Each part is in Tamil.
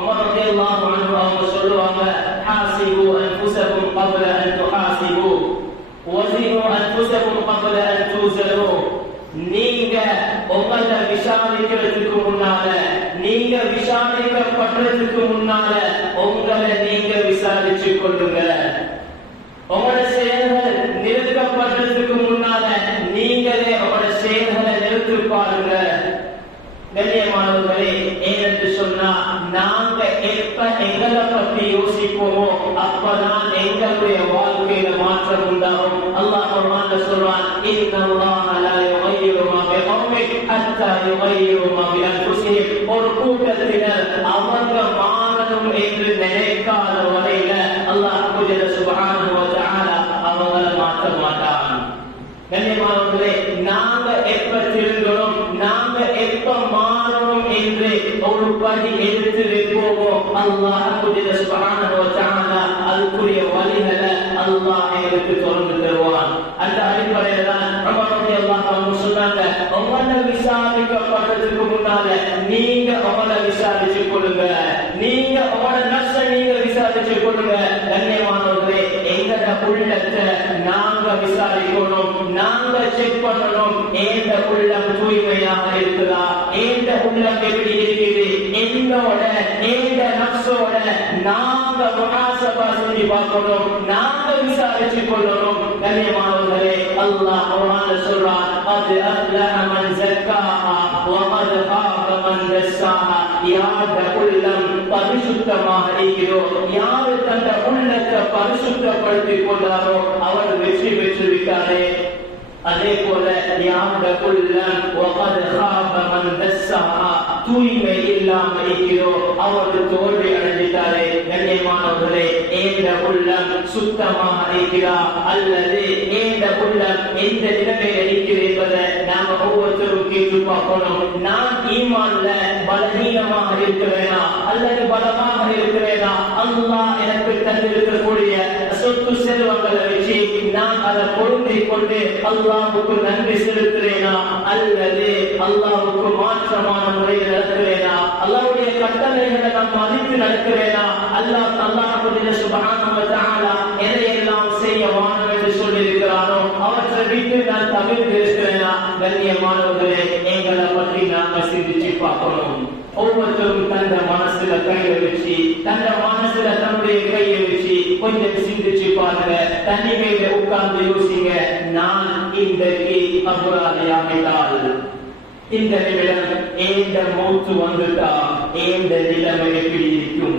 உமர் ரலியல்லாஹு அன்ஹு அவங்க சொல்லுவாங்க, ஹாசிபு அன்ஃபுஸகும் قبل أن تحاسبوا وزنوا أنفسكم قبل أن توزنوا. நீங்க உங்களை விசாரிக்கிறதுக்கு முன்னால, நீங்க விசாரிக்கப்படுறதுக்கு முன்னால உங்களை நீங்க விசாரிச்சு கொள்ளுங்க. உங்களோட செயல்கள் நிறுத்தப்படுறதுக்கு முன்னால நீங்களே உங்களோட செயல்களை நிறுத்தி பாருங்க. கண்ணியமானவர்களே, ஏனென்று சொன்னா நாங்க எப்ப எங்களை பற்றி யோசிப்போமோ அப்பதான் எங்களுடைய வாழ்க்கையில மாற்றம் உண்டாகும். அல்லாஹ் குர்ஆன்ல சொல்றான், இன்னல்லாஹ லா யுகையிரு மா பிகௌமின் ஹத்தா யுகையிரு மா பிஅன்ஃபுஸிஹிம். ஒரு கூட்டத்தினர் அவங்க மாறணும் என்று நினைக்காத வரையில அல்லாஹ் சுப்ஹானஹு வ தஆலா அவங்களை மாற்ற மாட்டான். கண்ணியமானவர்களே, நாங்க எப்ப திருந்தோம், நாங்க எப்ப மாறணும் என்று ஒரு படி எடுத்து வைப்போமோ அல்லாஹ் சுப்ஹானஹு வ தஆலா அதுக்குரிய வழிகளை அல்லாஹ் எங்களுக்கு தொடர்ந்து தருவான். அந்த அடிப்படையில் தான் உமர் ரலியல்லாஹு அன்ஹு சொன்னாங்க, உங்களை விசாரிக்கப்படுறதுக்கு முன்னால நீங்க உங்களை விசாரிச்சு கொள்ளுங்க, நீங்க உங்களோட நஃப்ஸை நீங்க விசாரிச்சு கொள்ளுங்க. கண்ணியமானவர்களே, எங்கட உள்ளத்தை நாங்க விசாரிக்கணும், நாங்க செக் பண்ணணும். ஏந்த உள்ளம் தூய்மையாக இருக்குதா, ஏந்த உள்ளம் எப்படி இருக்குது, என்னோட ஏந்த நஃப்ஸோட நாங்க முஹாசபா செஞ்சு பார்க்கணும், நாங்க விசாரிச்சு கொள்ளணும். கண்ணியமானவர்களே, அல்லாஹ் குர்ஆன்ல சொல்றான், அது அஃலஹ மன் ஸக்காஹா வ கத் காப மன் தஸ்ஸாஹா. யாருடைய உள்ளம் பரிசுத்தமாக இருக்கிறோ, யாரு தந்த உள்ளத்தை பரிசுத்தப்படுத்திக் கொண்டாரோ அவர் வெற்றி பெற்று விட்டாரே. அதே போல யாருடைய உள்ளம் வகத் காப மன் தஸ்ஸாஹா, தூய்மை இல்லாமல் இருக்கிறோ அவர் தோல்வி அடைஞ்சிட்டாரே. கண்ணியமானவர்களே, ஏந்த உள்ளம் சுத்தமாக இருக்கிறா அல்லது ஏந்த உள்ளம் எந்த நிலைமையில் இருக்கிறது என்பதை நாம ஒவ்வொருத்தரும் கேட்டு பார்க்கணும். நான் ஈமான்ல பலவீனமாக இருக்கிறேனா அல்லது பலமாக இருக்கிறேனா, அல்லாஹ் எனக்கு தந்திருக்கக்கூடிய சொத்து செல்வங்களை வச்சு நான் அதை பொருந்திக் கொண்டு அல்லாஹ்வுக்கு நன்றி செலுத்துறேனா அல்லது அல்லாஹ்வுக்கு மாற்றமான முறையில் நடக்கிறேனா, அல்லாஹ்வுடைய கட்டளைகளை நாம் மதித்து நடக்கிறேனா, அல்லாஹ் சுப்ஹானஹு வ தஆலா எதையெல்லாம் செய்ய வேண்டும் என்று சொல்லியிருக்கிறானோ அவற்றை விட்டு நான் தவிர்த்து இருக்கிறேனா. கண்ணியமானவர்களே, எங்களை பற்றி நாங்கள் சிந்திச்சு பார்க்கணும். ஒவ்வொருத்தரும் தந்த மனசுல கையை வச்சு, தந்த மனசுல தன்னுடைய கையை வச்சு கொஞ்சம் சிந்திச்சு பாருங்க. தனிமையில உட்கார்ந்து யோசிங்க, நான் இன்றைக்கு அபராதியாகிட்டால், இந்த நிமிடம் ஏந்த மௌத்து வந்துட்டா ஏந்த நிலைமை எப்படி இருக்கும்?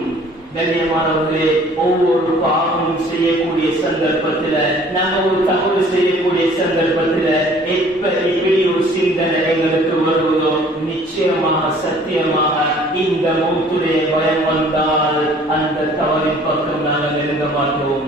கண்ணியமானவர்களே, ஒவ்வொரு பாவமும் செய்யக்கூடிய சந்தர்ப்பத்தில், நாங்கள் ஒரு தவறு செய்யக்கூடிய சந்தர்ப்பத்தில் எப்ப இப்படி ஒரு சிந்தனை எங்களுக்கு வருவதோ நிச்சயமாக சத்தியமாக இந்த மௌத்துடைய பயம் வந்தால் அந்த தவறின் பக்கம் நாங்கள் நெருங்க மாட்டோம்.